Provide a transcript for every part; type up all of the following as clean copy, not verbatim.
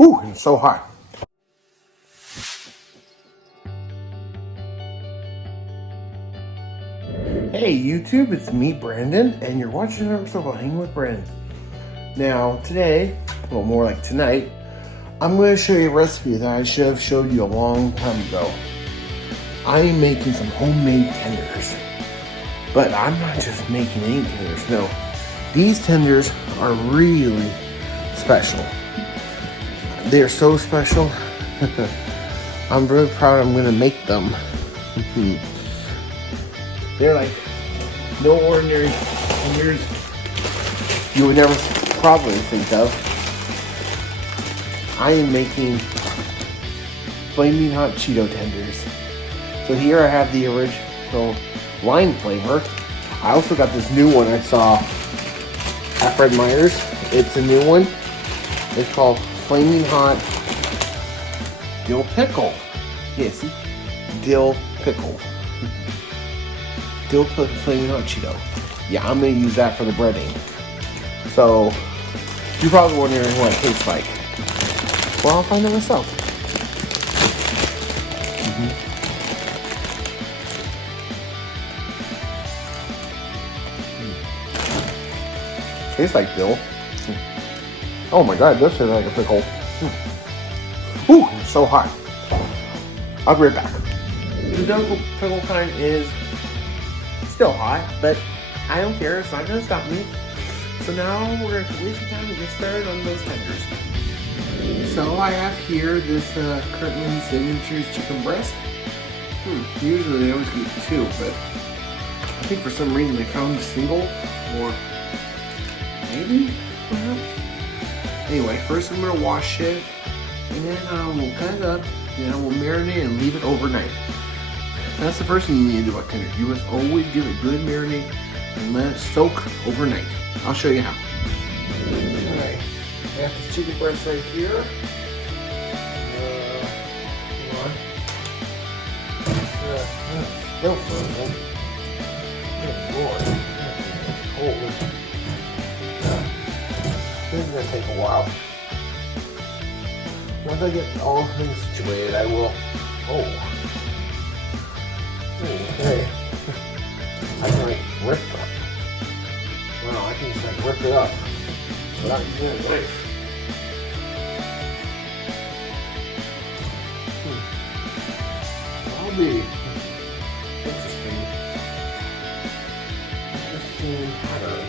Ooh, it's so hot. Hey YouTube, it's me, Brandon, and you're watching an episode of Hanging with Brandon. Now, today, well, more like tonight, I'm going to show you a recipe that I should have showed you a long time ago. I'm making some homemade tenders. But I'm not just making any tenders, no. These tenders are really special. They are so special. I'm really proud I'm going to make them. They're like no ordinary tenders you would never probably think of. I am making flaming hot Cheeto tenders. So here I have the original lime flavor. I also got this new one I saw at Fred Meyer's. It's a new one. It's called Flaming Hot Dill Pickle. Yeah, see? Dill Pickle. Dill Pickle Flaming Hot Cheeto. Yeah, I'm going to use that for the breading. So, you're probably wondering what it tastes like. Well, I'll find out myself. Tastes like dill. Oh my god, this tastes like a pickle. Ooh, it's so hot. I'll be right back. The dill pickle kind is still hot, but I don't care. It's not going to stop me. So now we're going to waste some time to get started on those tenders. So I have here this Kirtland Signature chicken breast. Usually they always get two, but I think for some reason they found a single, or maybe, perhaps. Anyway, first I'm going to wash it, and then we'll cut it up, and then we'll marinate and leave it overnight. That's the first thing you need to do about tender. You must always give it good marinade and let it soak overnight. I'll show you how. Alright, I have this chicken breast right here. Hold on. It's still frozen. Good lord. It's cold. This is going to take a while. Once I get all things situated, I will. Okay. I can like rip it up. Wow, I can just like rip it up without using a knife. That'll be interesting pattern.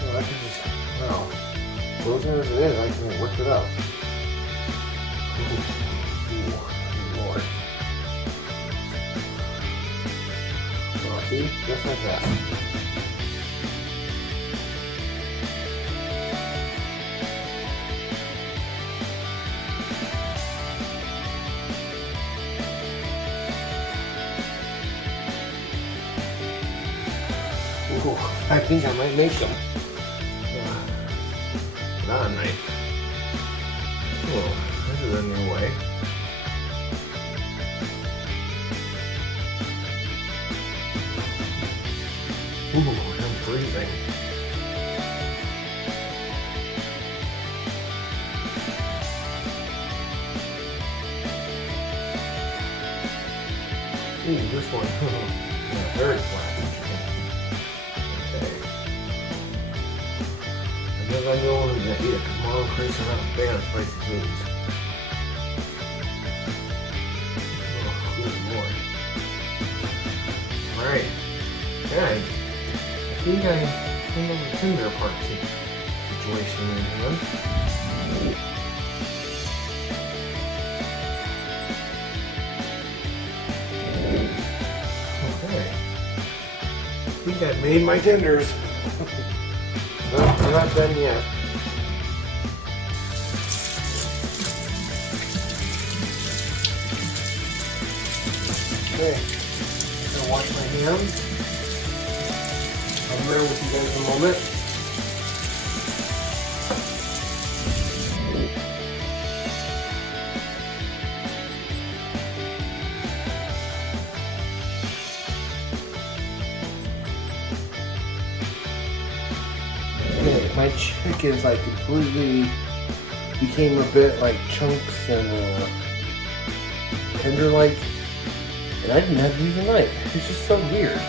So I can just, wow, frozen as it is, I can rip it up. Ooh, Lord. Well, see, just like that. Ooh, I think I might make them. Not a knife. Oh, this is a new way. Ooh, I'm freezing. Ooh, this one. Yeah, very flat chicken. Okay. I guess I know when I'm gonna eat it because Mom and Chris are not a fan of spicy foods. Oh, good lord. Alright. Okay. I think I have the tender part situation in hand. Okay. I think I've made my tenders. No, I'm not done yet. Okay. I'm gonna wash my hands. I'll be there with you guys in a moment. Okay, my chicken's like completely became a bit like chunks and tender-like, and I didn't have to use a knife. It's just so weird.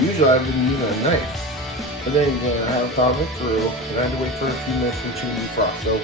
Usually I've been using a knife, but then I had thought it through, and I had to wait for a few minutes for the cheese to defrost. So,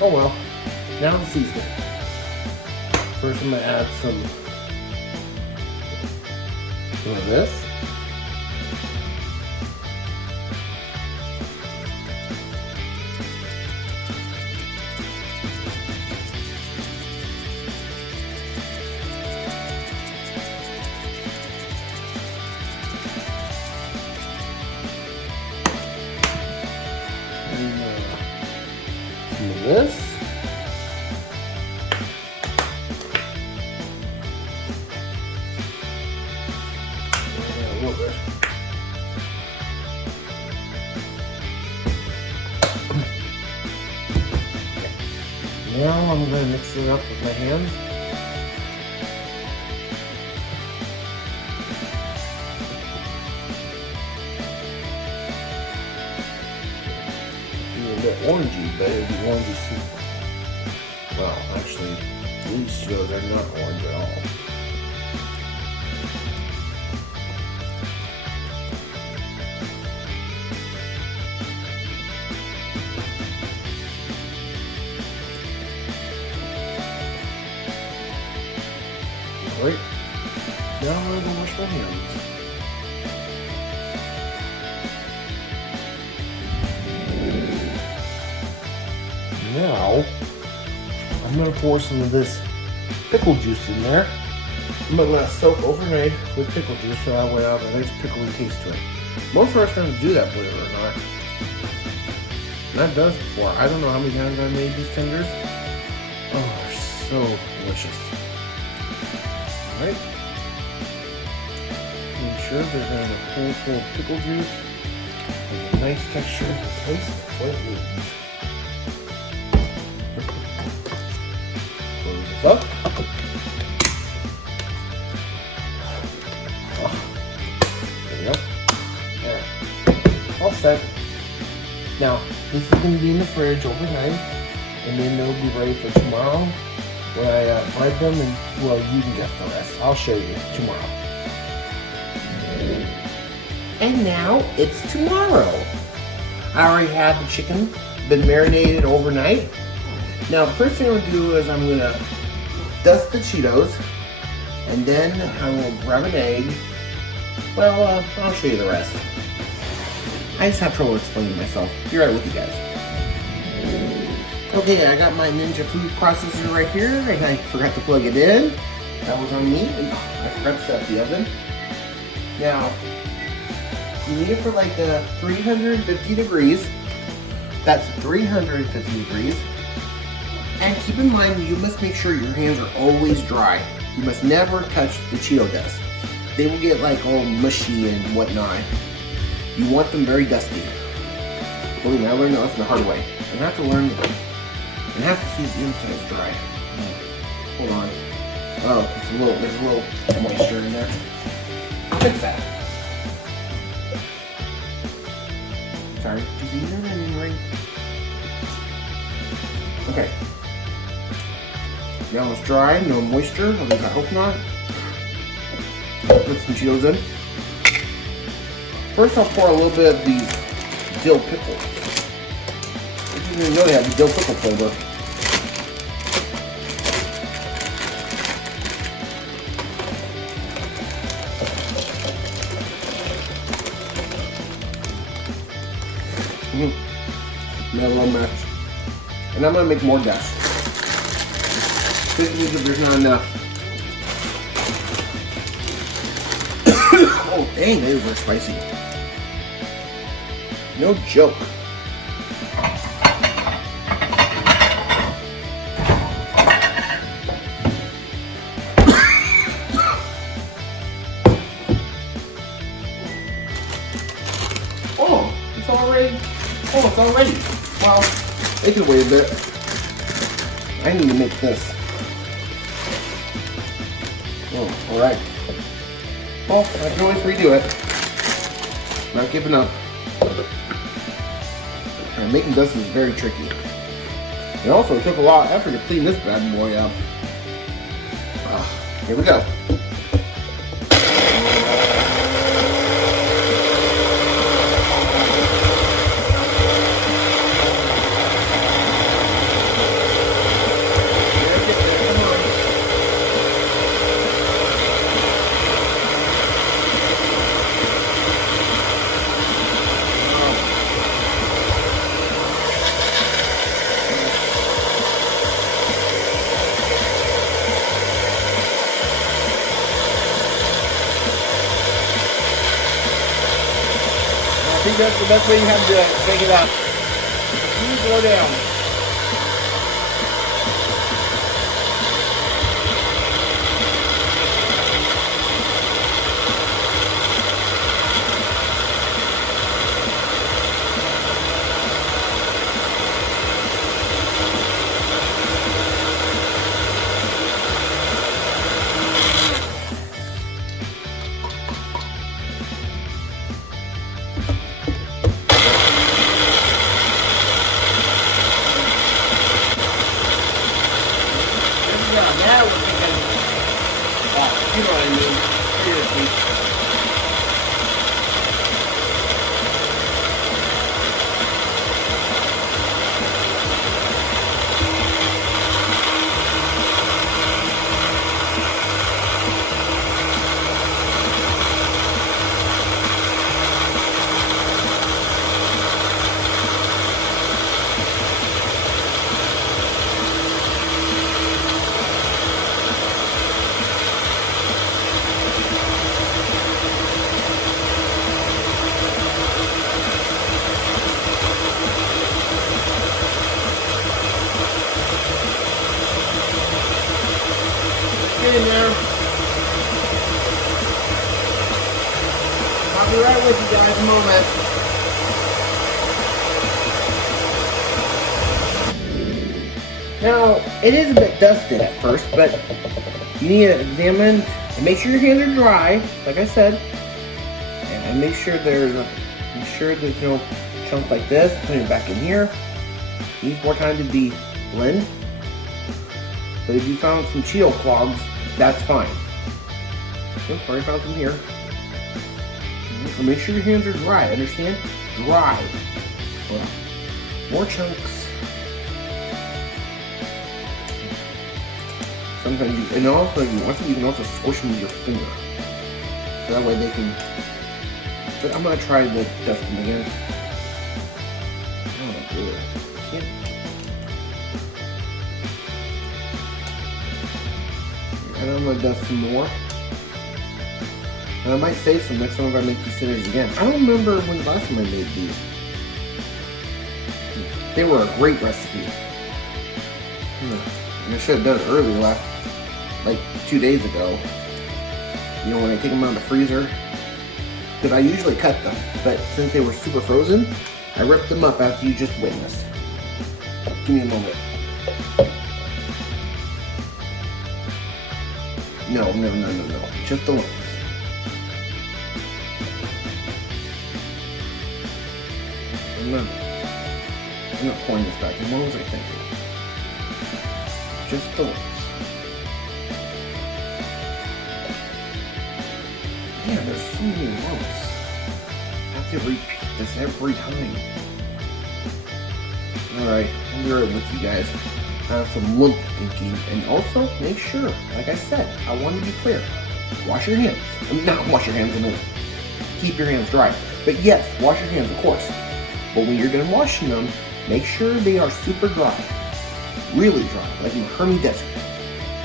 oh well. Now the seasoning. First I'm gonna add some of this. Some of this. A little bit. Now I'm going to mix it up with my hands. A bit orangey, but it'd be orangey soup. Well, actually, these Cheetos are not orange at all. Great. Now I'm going to wash my hands. Now, I'm going to pour some of this pickle juice in there. I'm going to let it soak overnight with pickle juice so that way I have a nice pickly taste to it. Most restaurants do that, believe it or not. And I've done it before. I don't know how many times I've made these tenders. Oh, they're so delicious. Alright. Make sure they're going to have a full of pickle juice and a nice texture and taste what it needs. Close this up. Oh, there we go. Alright. All set. Now, this is going to be in the fridge overnight, and then they'll be ready for tomorrow when I bread them, and well, you can guess the rest. I'll show you tomorrow. And now it's tomorrow. I already have the chicken been marinated overnight. Now, the first thing I'm gonna do is I'm gonna dust the Cheetos, and then I will grab an egg. Well, I'll show you the rest. I just have trouble explaining myself. Be right with you guys. Okay, I got my Ninja food processor right here, and I forgot to plug it in. That was on me, and I forgot to set the oven. Now, you need it for like 350 degrees. That's 350 degrees. And keep in mind, you must make sure your hands are always dry. You must never touch the Cheeto dust. They will get like all mushy and whatnot. You want them very dusty. Believe me, I learned that lesson the hard way. You have to learn and have to see if the inside is dry. Hold on. Oh, there's a little moisture in there. Fix that. Sorry, did you see that ring? Okay. Now it's dry, no moisture, at least I hope not. Put some Cheetos in. First I'll pour a little bit of the dill pickle. I didn't even know they had the dill pickle flavor. Another little match. And I'm gonna make more dust. This means that there's not enough. Oh dang, they were spicy. No joke. It's already. Well, it could wait a bit. I need to make this. Oh, alright. Well, I can always redo it. Not giving up. And making dust is very tricky. It also took a lot of effort to clean this bad boy up. Here we go. I think that's the best way you have to take it up. You slow down. Now we're thinking, you know what I mean, seriously. Get in there. I'll be right with you guys in a moment. Now, it is a bit dusted at first, but you need to examine and make sure your hands are dry, like I said, and make sure there's no chunks like this. Put it back in here. Needs more time to be blend. But if you found some Cheeto clogs, that's fine. Yep, already found some here. And make sure your hands are dry, understand? Dry. Well, more chunks. Sometimes you, and also if you want to, you can also squish them with your finger. So that way they can, but I'm gonna try to dust them again. Oh, good. Can't. And I'm gonna dust some more. And I might save some next time if I make these sandwiches again. I don't remember when the last time I made these. They were a great recipe. And I should have done it early, like 2 days ago. You know, when I take them out of the freezer. Because I usually cut them, but since they were super frozen, I ripped them up as you just witnessed. Give me a moment. No. Just the length. I'm not pouring this back in. What was I thinking? Just the length. Man, there's so many lumps. I have to repeat this every time. Alright, I'll be right with you guys. I have some lump thinking, and also make sure, like I said, I want to be clear. Wash your hands. Not wash your hands, I mean, keep your hands dry. But yes, wash your hands, of course. But when you're done washing them, make sure they are super dry. Really dry, like in the Hermie Desert.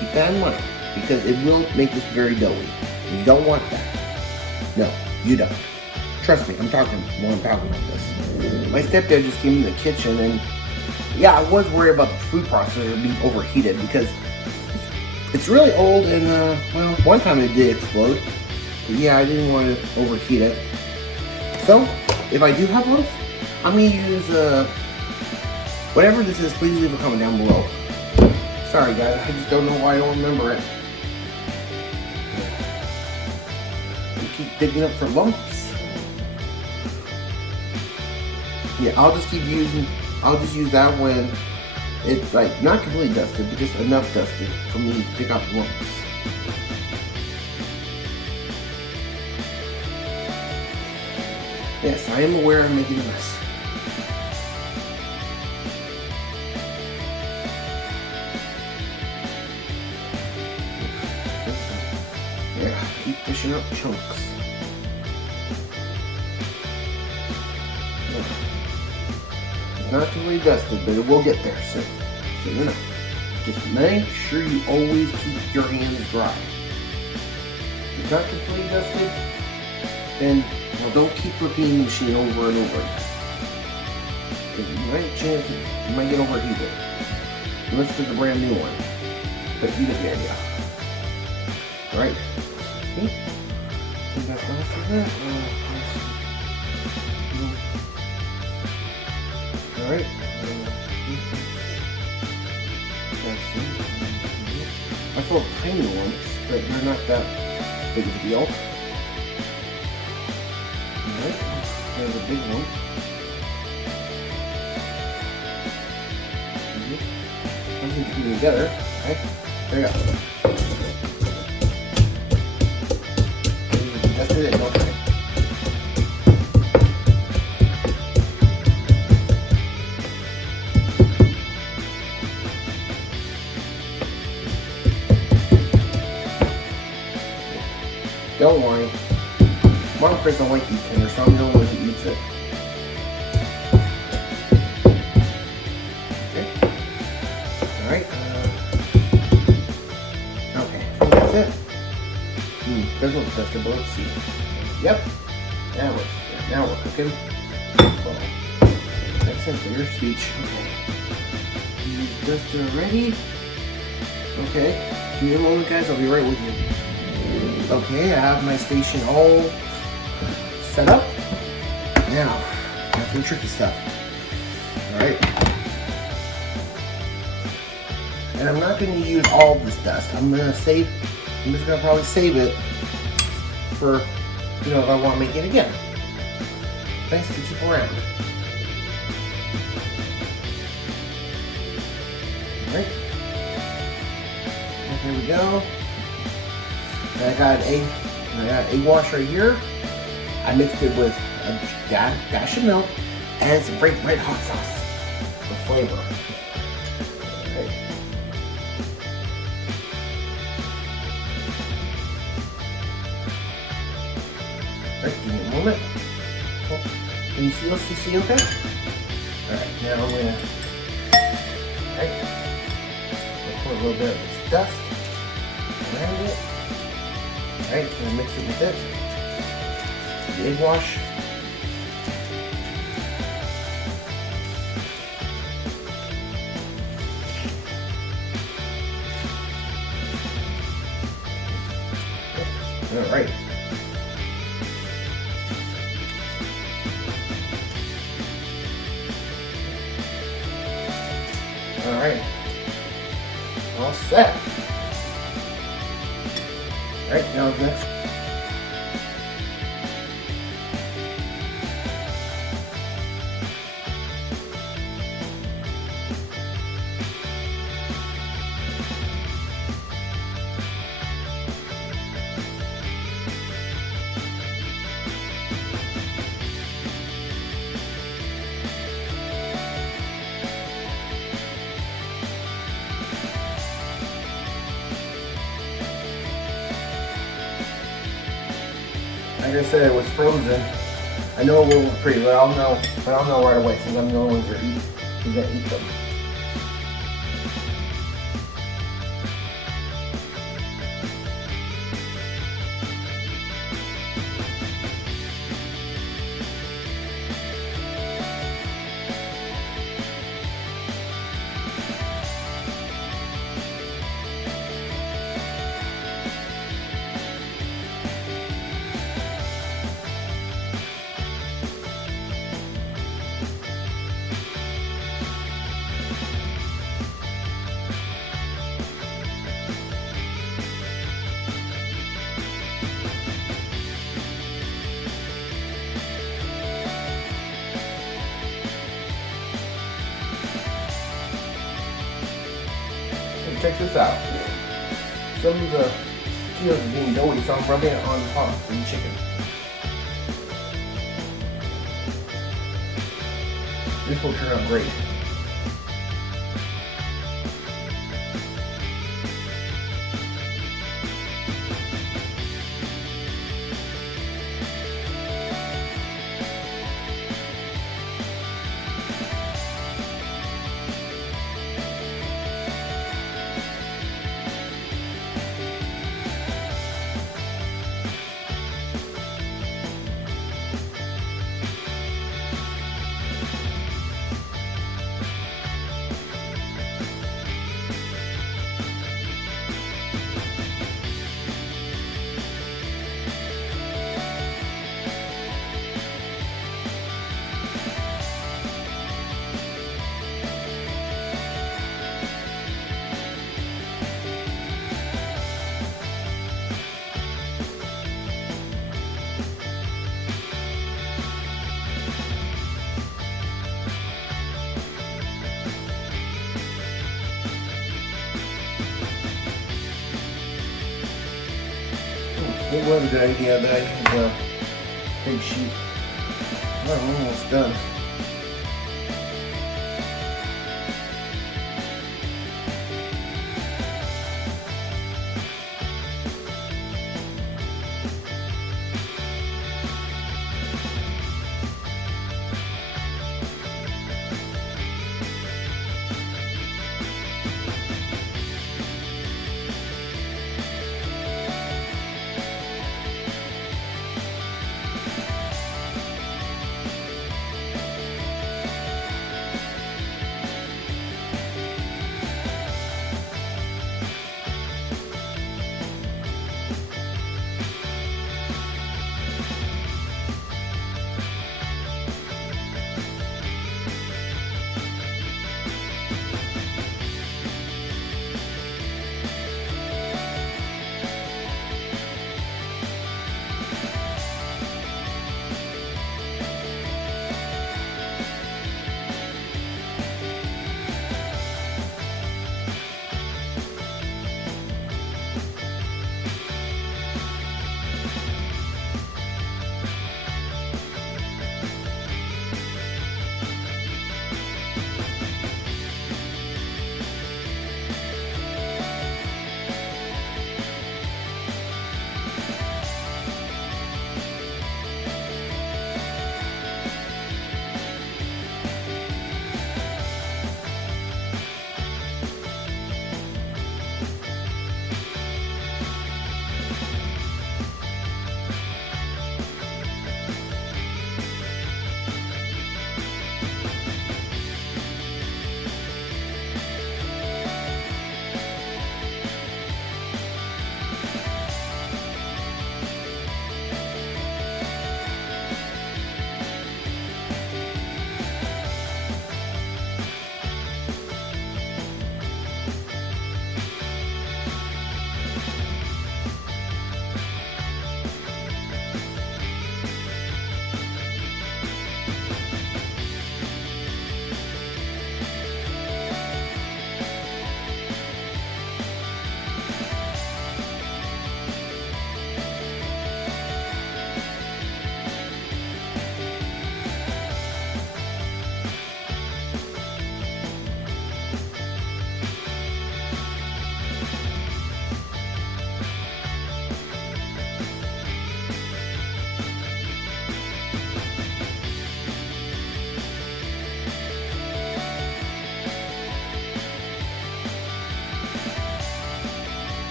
Keep that in mind, because it will make this very doughy. And you don't want that. No, you don't. Trust me, I'm talking about this. My stepdad just came in the kitchen, and yeah, I was worried about the food processor being overheated because it's really old, and well, one time it did explode. But yeah, I didn't want to overheat it. So, if I do have one, I'm going to use, whatever this is, please leave a comment down below. Sorry guys, I just don't know why I don't remember it. I keep digging up for lumps. Yeah, I'll just use that when it's like not completely dusted, but just enough dusted for me to pick out the lumps. Yes, I am aware I'm making a mess. Yeah, keep fishing up chunks. It's not completely dusted, but it will get there soon. Soon enough. Just make sure you always keep your hands dry. If it's not completely dusted, then don't keep repeating the machine over and over again. You might get overheated. Unless it's a brand new one. But you get the idea. Alright. See? I think that's enough of that. Alright. I felt tiny lumps, but they're not that big of a deal. Alright, there's a big one. Everything's coming together. Okay, there you go. That's it, okay. Don't worry. Mom Chris don't like these tenders, so I'm the only one who eats it. Okay. Alright. Okay, I think that's it. Doesn't look dusted, but let's see. Yep. Now we're cooking. Well, makes sense for your speech. Okay. These dusted already. Okay. Give me a moment, guys. I'll be right with you. Okay, I have my station all set up. Now, that's some tricky stuff. Alright. And I'm not going to use all this dust. I'm just going to probably save it for, if I want to make it again. Nice to keep around. Alright. And here we go. And I got egg wash right here. I mixed it with a dash of milk and some red hot sauce for flavor. Alright. Alright, give me a moment. Can you see okay? Alright, now I'm gonna put a little bit of this dust around it. Alright, gonna mix it with it. The egg wash. Alright. Alright. All set. Alright, now next. Like I said, it was frozen. I know it will look pretty, but I'll know right away since I'm the only one who's gonna eat them. check this out. Some of the Cheetos are being doughy, so I'm rubbing it on hot and chicken. This will turn out great. It was a good idea that I used a big sheet. I'm almost done.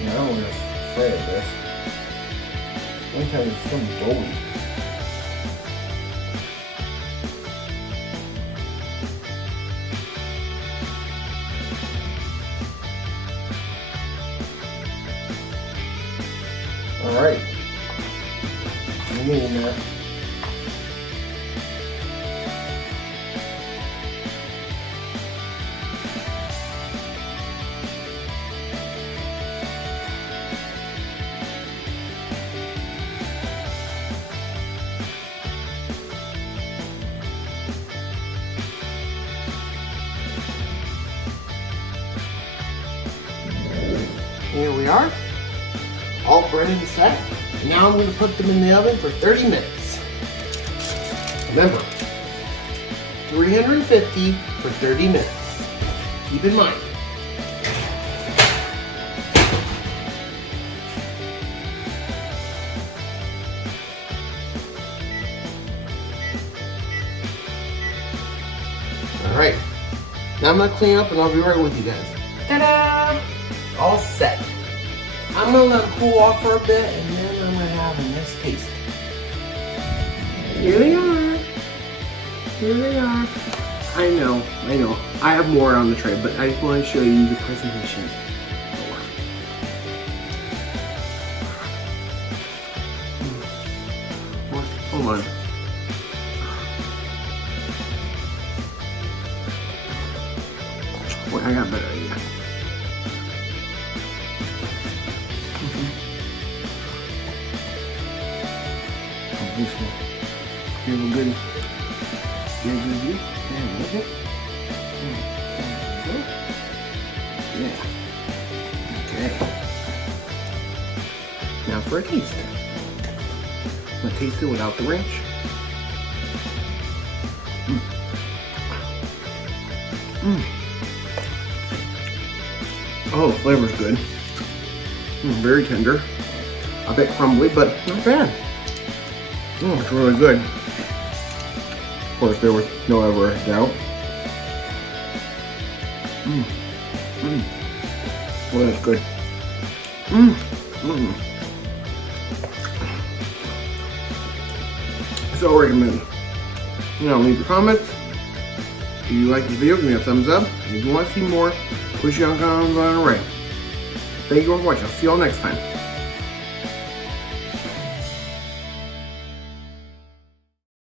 Now I'm gonna say this. Sometimes it's so doughy. Alright. Get me in there. here we are. All bread and set. Now I'm going to put them in the oven for 30 minutes. Remember, 350 for 30 minutes. Keep in mind. Alright, now I'm going to clean up and I'll be right with you guys. Ta-da! All set. I'm going to let it cool off for a bit and then I'm going to have a nice taste. Here they are. Here they are. I know. I have more on the tray, but I just want to show you the presentation. Hold on. Wait, I got a better idea. This one. Give a good view. There, look it. Yeah. Okay. Now for a taste. I'm gonna taste it without the ranch. Oh, the flavor's good. Very tender. A bit crumbly, but not bad. Oh, it's really good. Of course, there was no ever doubt. Well, that's good. So recommend. Now, leave your comments. If you like this video, give me a thumbs up. If you want to see more, push your icon on the right. Thank you for watching. I'll see you all next time.